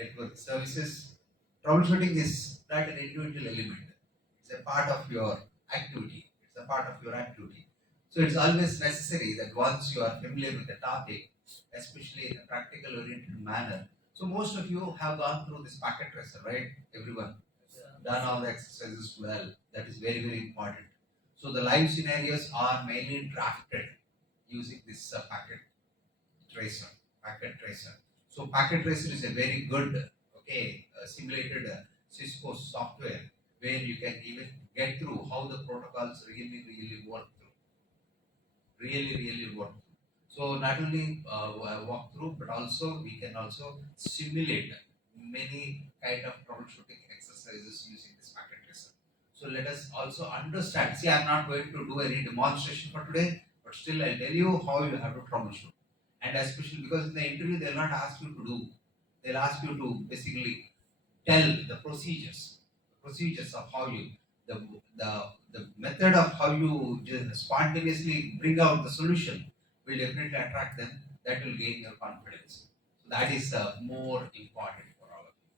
network services, troubleshooting is not an individual element. It's a part of your activity. It's a part of your activity. So it's always necessary that once you are familiar with the topic, especially in a practical oriented manner. So most of you have gone through this packet tracer, right? Everyone done all the exercises well. That is very, very important. So the live scenarios are mainly drafted using this tracer, packet tracer. So packet tracer is a very good, simulated Cisco software where you can even get through how the protocols really, really work through, really work through. So not only walk through, but also we can also simulate many kind of troubleshooting exercises using this packet tracer. So let us also understand. See, I'm not going to do any demonstration for today, but still I'll tell you how you have to troubleshoot. And especially because in the interview they'll not ask you to do, they'll ask you to basically tell the procedures of how you the the method of how you just spontaneously bring out the solution will definitely attract them. That will gain your confidence. So that is more important for all of you.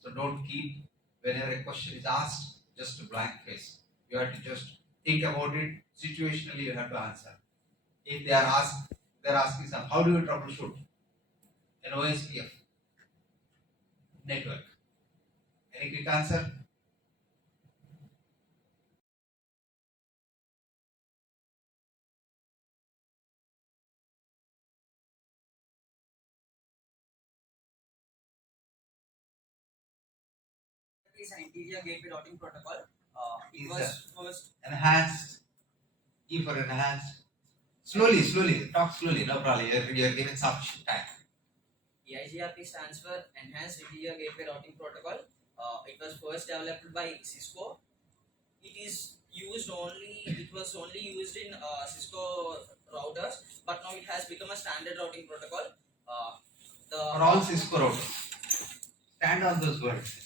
So don't keep whenever a question is asked just a blank face. You have to just think about it. Situationally, you have to answer. If they're asking some, how do you troubleshoot an OSPF network? Any quick answer? Is an interior gateway routing protocol. It Is was first enhanced. E for enhanced. Slowly. Talk slowly. No problem. You're given sufficient time. EIGRP stands for Enhanced Interior Gateway Routing Protocol. It was first developed by Cisco. It was only used in Cisco routers, but now it has become a standard routing protocol. For all Cisco routers. Stand on those words.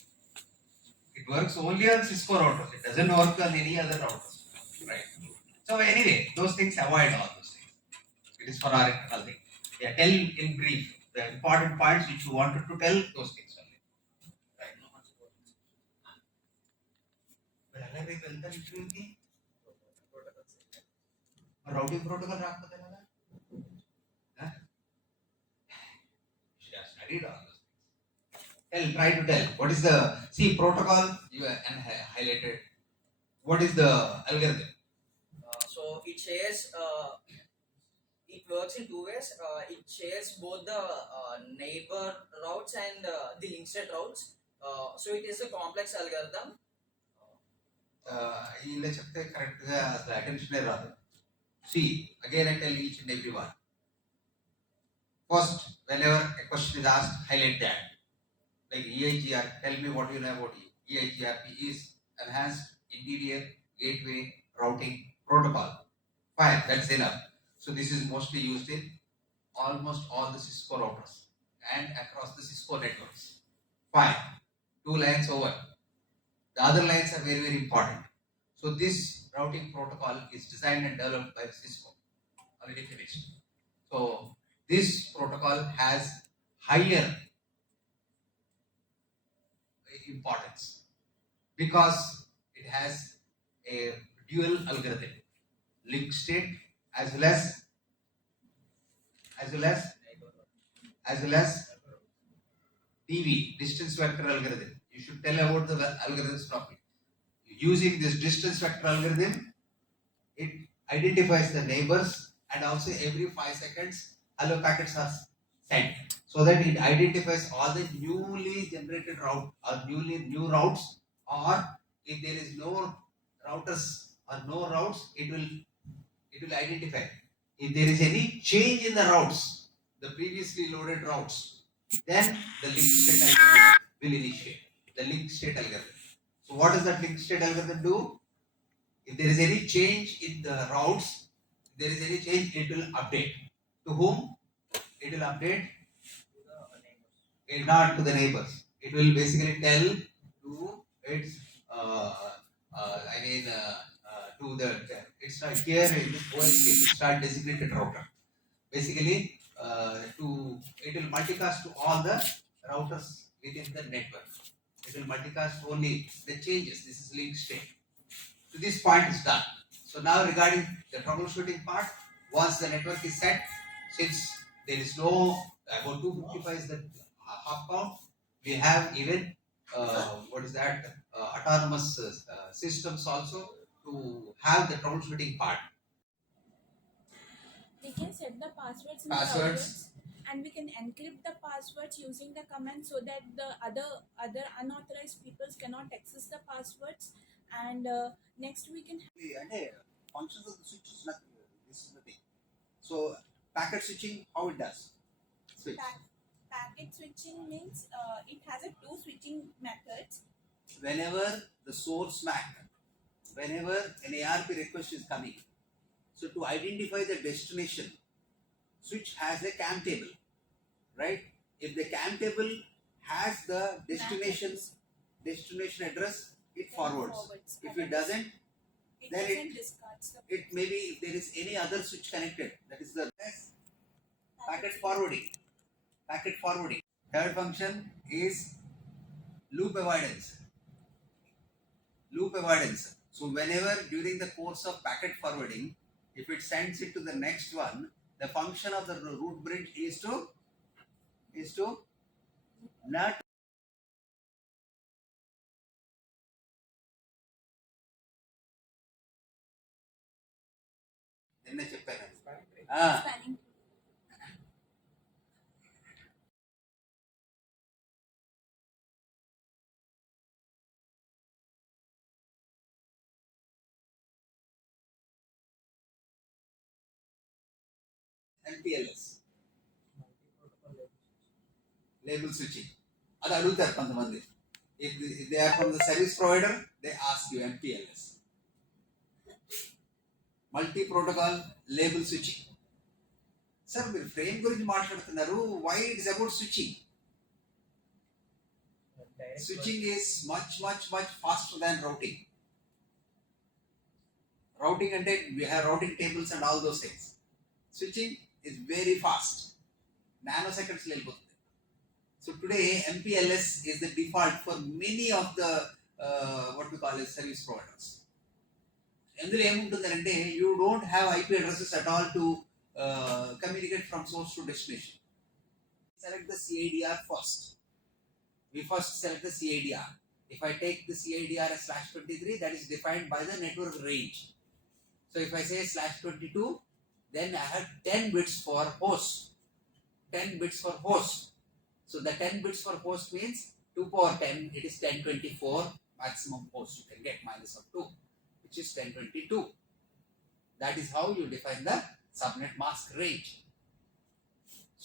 It works only on Cisco routers. It doesn't work on any other routers. Right. So anyway, those things, avoid all those things. It is for our internal thing. Yeah, tell in brief the important points which you wanted to tell, those things only. Right. But అలాగే వెళ్తాను ఇంటర్వ్యూకి routing protocol రాకపోతే కదా should have studied all those things. Try to tell. What is the protocol you highlighted? What is the algorithm? So it shares. It works in two ways. It shares both the neighbor routes and the link state routes. So it is a complex algorithm. ఇలా చెప్తే కరెక్ట్గా అసలు అటెన్షనే రాదు. See, again I tell each and everyone. First, whenever a question is asked, highlight that. Like EIGR, tell me what you know about it. EIGRP is Enhanced Interior Gateway Routing Protocol. Fine, that's enough. So this is mostly used in almost all the Cisco routers and across the Cisco networks. Fine, 2 lines over. The other lines are very, very important. So this routing protocol is designed and developed by Cisco. Already finished. So this protocol has higher importance because it has a dual algorithm, link state as well as DV, distance vector algorithm. You should tell about the algorithms properly. Using this distance vector algorithm, it identifies the neighbors and also every 5 seconds hello packets are sent, so that it identifies all the newly generated route or new routes, or if there is no routers or no routes, it will identify. If there is any change in the routes, the previously loaded routes, then the link state algorithm will initiate the link state algorithm. So what does that link state algorithm do? If there is any change in the routes, if there is any change, it will update. To whom? It will update not to the neighbors. It will basically tell to its to the it's not here in this OSP, it's not designated router. Basically, it will multicast to all the routers within it in the network. It will multicast only the changes. This is link state. So this point is done. So now regarding the troubleshooting part, once the network is set, since there is no about 255 is the hop count, we have even what is that autonomous systems also to have the troubleshooting part. We can set the passwords in Passwords. the passwords, and we can encrypt the passwords using the command so that the other unauthorized people cannot access the passwords. And next we can అంటే functions of the switch is nothing. This is the thing. So packet switching, how it does? Switch. packet switching means it has a two switching methods. Whenever the source MAC, whenever an ARP request is coming, so to identify the destination, switch has a CAM table, right? If the CAM table has the destination address, it forwards. If it doesn't, then discards the it maybe if there is any other switch connected, that is the packet forwarding. Packet forwarding. Third function is loop avoidance. Loop avoidance. So whenever during the course of packet forwarding, if it sends it to the next one, the function of the root bridge is to not నిన్న చెప్పాను spanning. MPLS label switching. అది అడుగుతారు కొంతమంది. If they are from the service provider, they ask you MPLS. Multi protocol label switching. Sir మీరు frame గురించి మాట్లాడుతున్నారు, why it is about switching? Switching is much faster than routing. Routing అంటే we have routing tables and all those things. Switching is very fast. Nanoseconds లో వెళ్ళిపోతుంది. So today MPLS is the default for many of the what we call as service providers. ఎందులో ఏముంటుంది అంటే you don't have IP addresses at all to communicate from source to destination. Select the CIDR first. We first select the CIDR. If I take the CIDR as /23, that is defined by the network range. So if I say /22, then I have 10 bits for host. 10 bits for host. So the 10 bits for host means 2 power 10, it is 1024 maximum host you can get minus of 2, which is 1022. That is how you define the subnet mask range.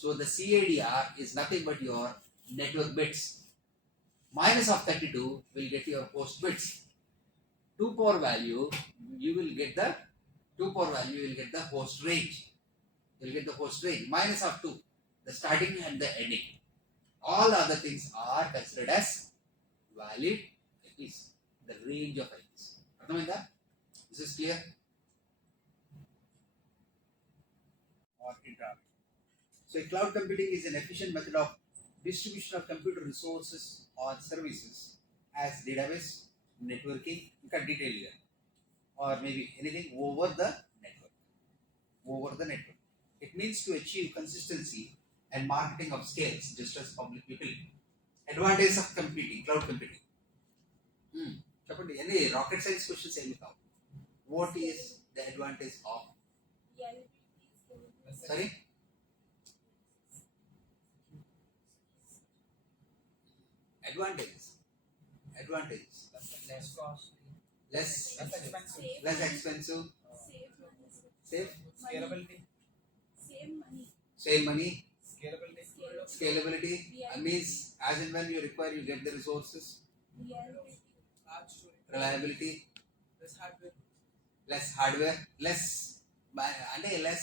So the CADR is nothing but your network bits. Minus of 32 will get your host bits. 2 power value, you will get the 2 power value, you will get the host range. You will get the host range. Minus of 2, the starting and the ending. All other things are considered as valid IPs, the range of IPs. Arthamayinda? This is clear? Or intra-IP. So a cloud computing is an efficient method of distribution of computer resources or services as database, networking, ఇంకా detail here, or maybe anything over the network. Over the network. It means to achieve consistency and marketing of scales just as public utility. Advantages of computing, cloud computing. చెప్పండి, ఎన్ని rocket science questions ఏమి కావు. What is the advantage of sorry advantages Less costly. less expensive, safe, Scalability. save money, Scalability. scalability. Means as and when you require you get the resources. Large storage. Reliability, Less hardware. less hardware, less అంటే less